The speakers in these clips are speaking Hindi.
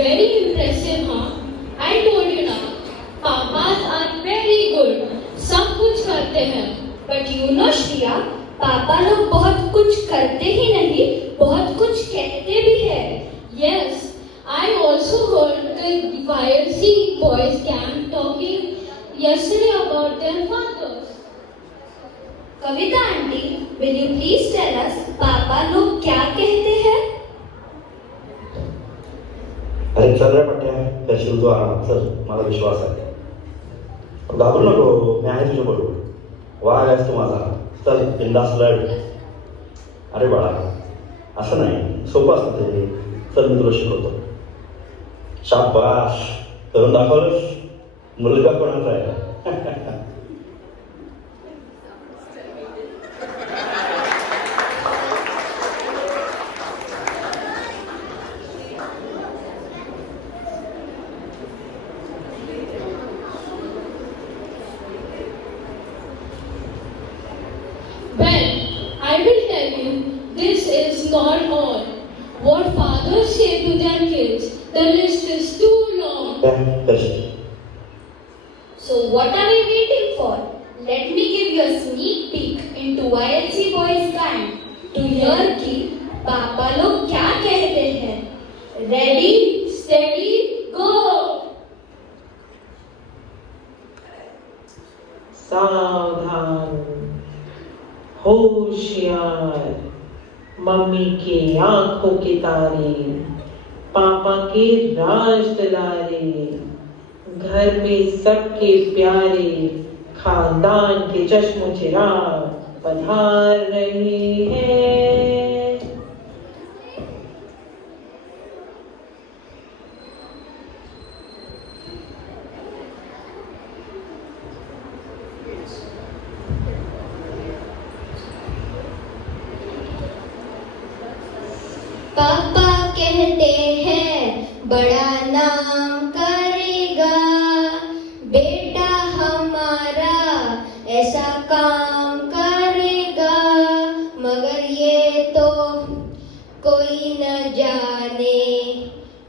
Very impressive, huh? I told you now. Papas are very good. सब कुछ करते हैं. But you know श्रिया, पापा लोग बहुत कुछ करते ही नहीं, बहुत कुछ कहते भी हैं. Yes, I also heard the YLC boys camp talking yesterday about their fathers. Kavita aunty, will you please tell us पापा लोग क्या कहते हैं? अरे चल रे पट्ट्या, करशील तू आराम. चल, मला विश्वास आहे. घाबरू नको, मी आहे तुझ्या बरोबर. वाघ आहेस तू माझा. चल बिंदास लढ. अरे बाळा, असं नाही, सोपं असतं ते. चल मी तुला शिकवतो. शाबाश, करून दाखवलंस. मुलगा कोणाचा आहे? Well, I will tell you, this is not all. What fathers say to their kids, the list is too long. करशील. So what are we waiting for? Let me give you a sneak peek into YLC boys camp to hear कि पापा लोग क्या कहते हैं. Ready, steady, go. सावधान, होशियार, मम्मी के आंखों के तारे, पापा के राज दुलारे, घर में सबके प्यारे, खानदान के चश्मो चिराग पधार रहे हैं. पापा कहते हैं बड़ा नाम करेगा, बेटा हमारा ऐसा काम करेगा, मगर ये तो कोई न जाने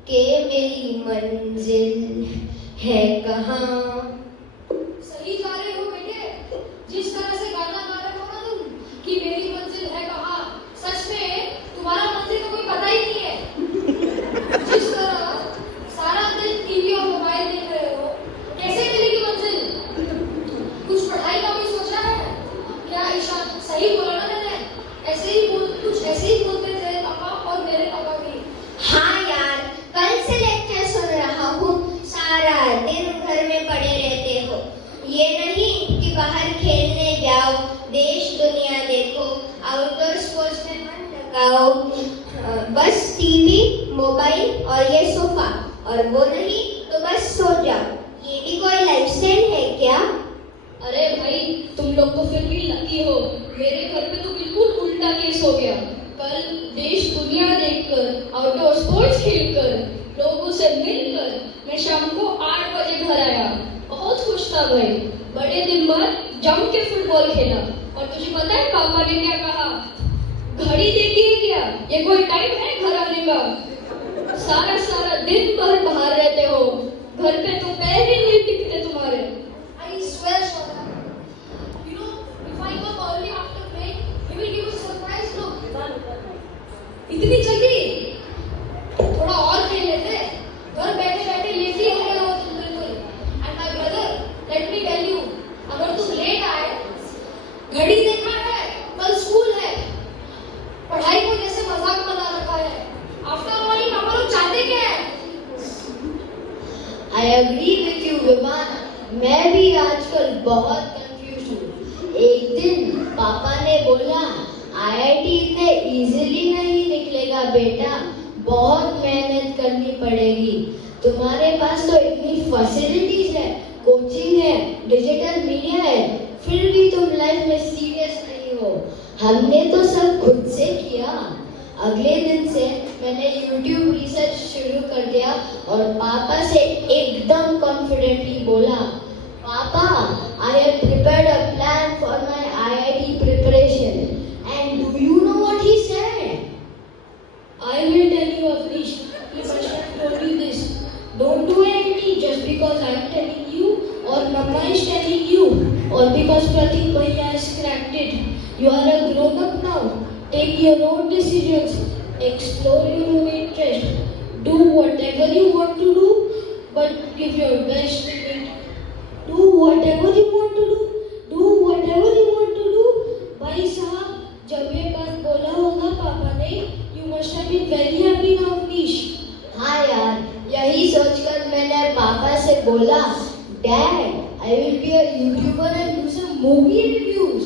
कि मेरी मंजिल है कहाँ. सही गा रहे हो बेटे. जिस तरह से गाना गा रहे हो ना तुम कि मेरी मंजिल है कहाँ, सच में तुम्हारा मंजिल तो कोई पता ही नहीं है. जिस तरह सारा दिन टीवी और मोबाइल देख रहे हो, कैसे मिलेगी मंजिल? कुछ पढ़ाई का भी सोचा है क्या? ईशा सही बोला ना मैंने. ऐसे ही बोलते थे पापा और मेरे पापा भी. हाँ यार, कल से लेक्चर सुन रहा हूँ. सारा दिन घर में पड़े रहते हो. ये नहीं कि बाहर खेलने जाओ, देश दुनिया देखो, आउटडोर स्पोर्ट्स में मन लगाओ. बस टीवी, मोबाइल और ये सोफा, और वो नहीं तो बस सो जाओ. ये भी कोई लाइफस्टाइल है क्या? अरे भाई, तुम लोग तो फिर भी लकी हो. मेरे घर पे तो बिल्कुल उल्टा केस हो गया. कल देश दुनिया देखकर, आउटडोर स्पोर्ट्स खेलकर, लोगों से मिलकर मैं शाम को 8 बजे घर आया. बहुत खुश था भाई. बड़े दिन बाद जम के फुटबॉल खेला. और तुझे पता है पापा ने क्या कहा? घड़ी देखिए क्या, ये कोई टाइम है घर आने का? सारा दिन भर बाहर रहते हो, घर पे तो पैर ही नहीं टिकते तुम्हारे. I swear, Shona. You know, if I come early after playing, he will give a surprise look. इतनी जल्दी? थोड़ा और खेल लेते. घर बैठे लेजी हो गए हो तुम बिल्कुल. And my brother, let me tell you, अगर तुम लेट आए, घड़ी देखा है, कल स्कूल है, पढ़ाई को जैसे मजाक बना रखा है. After all, पापा लोग चाहते क्या है? I agree with you, विमान. मैं भी आजकल बहुत कंफ्यूज हूँ. एक दिन पापा ने बोला IIT इतने इजीली नहीं निकलेगा बेटा, बहुत मेहनत करनी पड़ेगी. तुम्हारे पास तो इतनी फैसिलिटीज है, कोचिंग है, डिजिटल मीडिया है, फिर भी तुम लाइफ में सीरियस नहीं हो. हमने तो सब खुद से किया. अगले दिन से मैंने YouTube रिसर्च शुरू कर दिया और पापा से एकदम कॉन्फिडेंटली बोला, पापा, I have prepared a plan for my IIT preparation. And do you know what he said? I will tell you, Avnish. If I should have told you this, your own decisions, explore your own interest, do whatever you want to do, but give your best to it. Do whatever you want to do whatever you want to do. भाई साहब, जब ये बात बोला होगा पापा ने, you must have been very happy now, Nish. हाँ यार, यही सोचकर मैंने पापा से बोला, dad, I will be a YouTuber and do some movie reviews.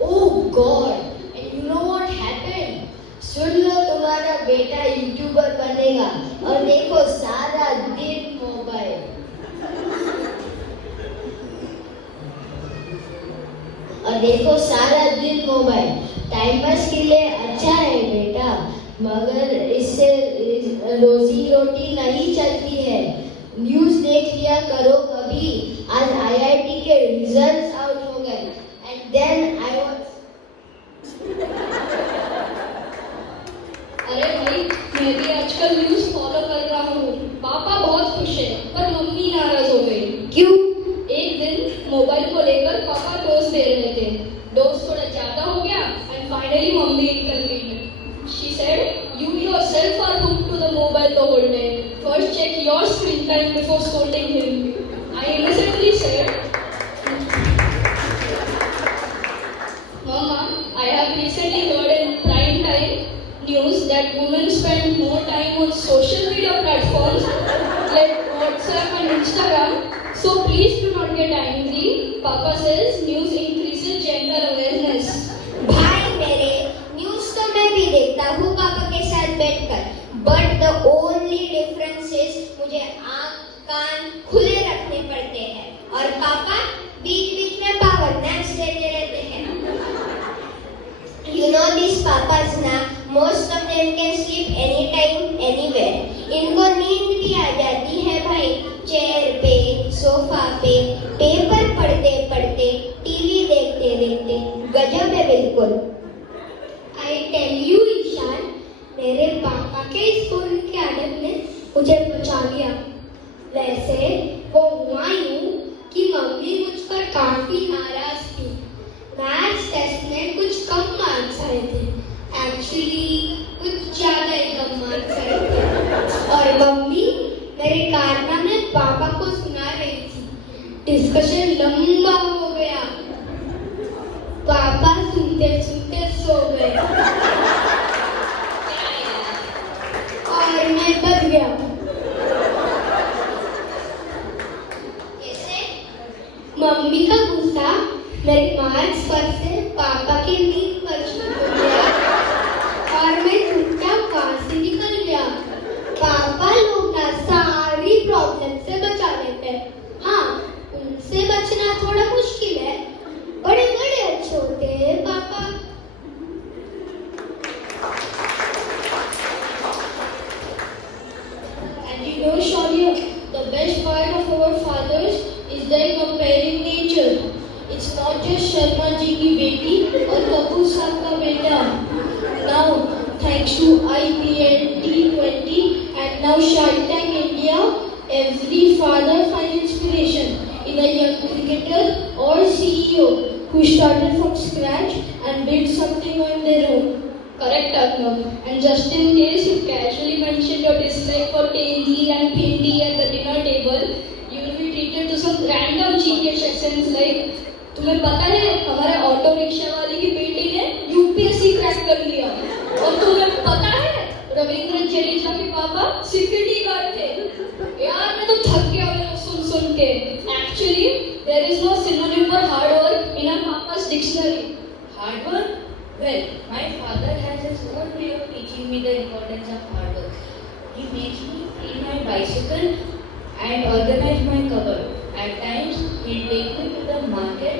Oh God! And you know what happened? सुन लो, तुम्हारा बेटा YouTuber बनेगा और देखो सारा दिन मोबाइल। टाइम पास के लिए अच्छा है बेटा, मगर इससे रोजी रोटी नहीं चलती है। न्यूज़ देख लिया करो कभी। आज आईआईटी के रिजल्ट्स आउट हो गए एंड देन आई वाज। अरे भाई, मैं भी आजकल न्यूज़ फॉलो कर रहा हूँ। पापा बहुत खुश है, पर मम्मी नाराज हो गई। क्यों? एक दिन मोबाइल को लेकर पापा डोज दे रहे थे। डोज थोड़ा ज्यादा हो गया and finally mummy intervene. She said, "You yourself are hooked to the mobile the whole day. First check your screen time before scolding him." I innocently said, "Mama, I have recently heard in prime time news that women spend more time on social media platforms like WhatsApp and Instagram. So please do not get angry. Papa says news increases gender awareness." भाई मेरे, न्यूज़ तो मैं भी देखता हूँ पापा के साथ बैठकर, but the only difference is मुझे आँख कान खुले रखने पड़ते हैं और पापा बीच बीच में पावर नैप्स लेते रहते हैं। You know these papas ना, most of them can sleep anytime, anywhere. इनको नींद भी आ जाती है भाई, चेयर पे, सोफा पे, पेपर पढ़ते पढ़ते, टीवी देखते देखते। गजब है बिल्कुल। I tell you ईशान, मेरे पापा के स्कूल की आदत ने मुझे बचा लिया। वैसे वो हुआ यूं कि मम्मी मुझ पर काफी नाराज थी। मैथ्स टेस्ट में कुछ कम मार्क्स आए थे, एक्चुअली कुछ ज्यादा ही कम मार्क्स आए थे, और मम्मी मेरे कारनामे पापा को सुना रही थी। डिस्कशन लंबा हो गया, पापा सुनते सुनते सो गए और मैं बच गया। कैसे? मम्मी का गुस्सा मेरे मार्क्स पर से पापा की नींद पर छूट गया और मैं चुपचाप वहां से निकल गया। पापा लोग ना सारी प्रॉब्लम से बचा लेते हैं। हाँ, उनसे बचना थोड़ा मुश्किल है, बड़े बड़े अच्छे होते हैं पापा। And you know, Shaurya, the best part of our fathers is their comparing nature. It's not just Sharma ji की बेटी और कपूर साहब का बेटा. Now, thanks to IPL, T20 and now Shark Tank India, every father finds inspiration in a young cricketer or CEO who started from scratch and built something on their own. Correct, Arnav. And just in case you casually mentioned your dislike for Tenji and Pindi at the dinner table, you will be treated to some random GK sessions like, तुम्हें पता है हमारे ऑटो रिक्शा वाले की बेटी ने यूपीएससी क्रैक कर लिया, और तुम्हें पता है रविंद्र जडेजा के पापा सिक्योरिटी गार्ड थे। यार मैं तो थक गया हूँ सुन सुन के। Actually, there is no synonym for hard work in our papa's dictionary. Hard work? Well, my father has his own way of teaching me the importance of hard work. He makes me clean my bicycle and organize my cupboard. At times, he'll take me to the market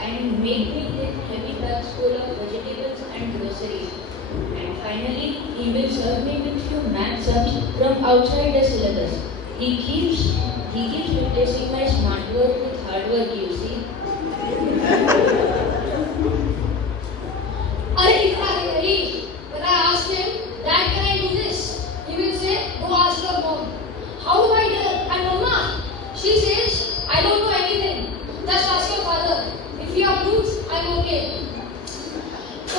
and make me lift heavy bags full of vegetables and groceries. And finally, he will serve me with few math sums from outside the syllabus. He keeps replacing my smart work with hard work, you see. When I asked him, Dad, can I do this? He will say, go ask your mom. How do I do it? And Mama, she says, I don't know anything. Just ask your father. If you have roots, I'm okay. So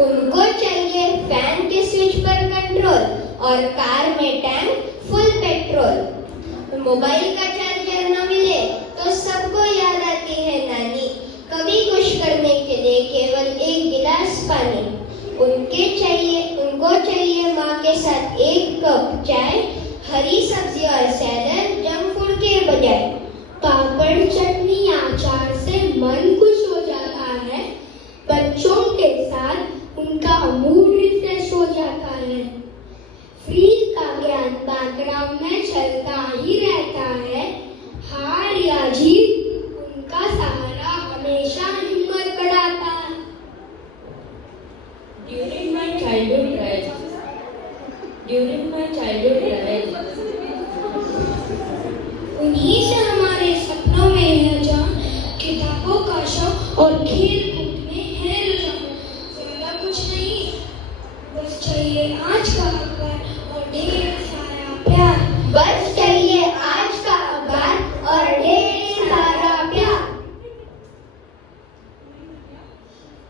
उनको चाहिए फैन के स्विच पर कंट्रोल और कार में टैंक फुल पेट्रोल। मोबाइल का चार्जर न मिले तो सबको याद आती है नानी, कभी खुश करने के लिए केवल एक गिलास पानी। उनको चाहिए माँ के साथ एक कप चाय, हरी सब्जी और सैलड जंक फूड के बजाय। पापड़ चटनी अचार से मन खुश हो जाता है, बच्चों के साथ उनका मूड रिफ्रेश हो जाता है। फ्रीज का ज्ञान बैकग्राउंड में चलता ही रहता है, हार या जीत उनका सहारा हमेशा हिम्मत बढ़ाता है। During my childhood life, उन्हीं से हमारे सपनों में है जान, किताबों का शौक और खेल कूद में है रुझान। ज्यादा कुछ नहीं, बस चाहिए आज का अखबार और ढेर सारा प्यार। बस चाहिए आज का अखबार और ढेर सारा प्यार।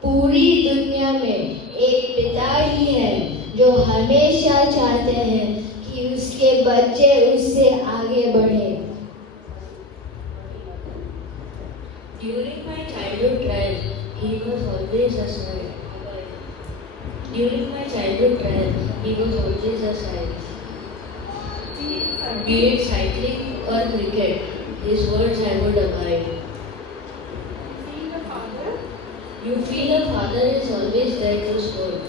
पूरी दुनिया में एक पिता ही है जो हमेशा चाहते हैं कि उसके बच्चे उससे आगे बढ़े। during my childhood life, he was always a science. During my childhood life, he was always a science. Be it cycling or cricket, his words I would abide. You feel a father is always there to support,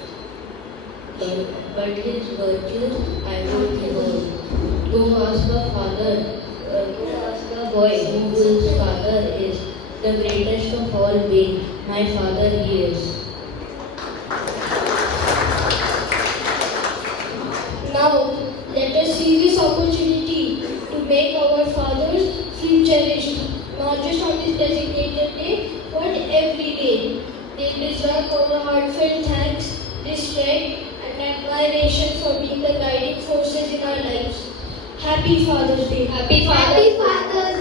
but his virtues I would behold. Go ask a father, go ask a boy whose father is the greatest of all being. My father he is. Now, let us seize this opportunity to make our fathers feel cherished, not just on this designated day, but every day. They deserve our heartfelt thanks, respect, and admiration for being the guiding forces in our lives. Happy Father's Day. Happy Happy Father's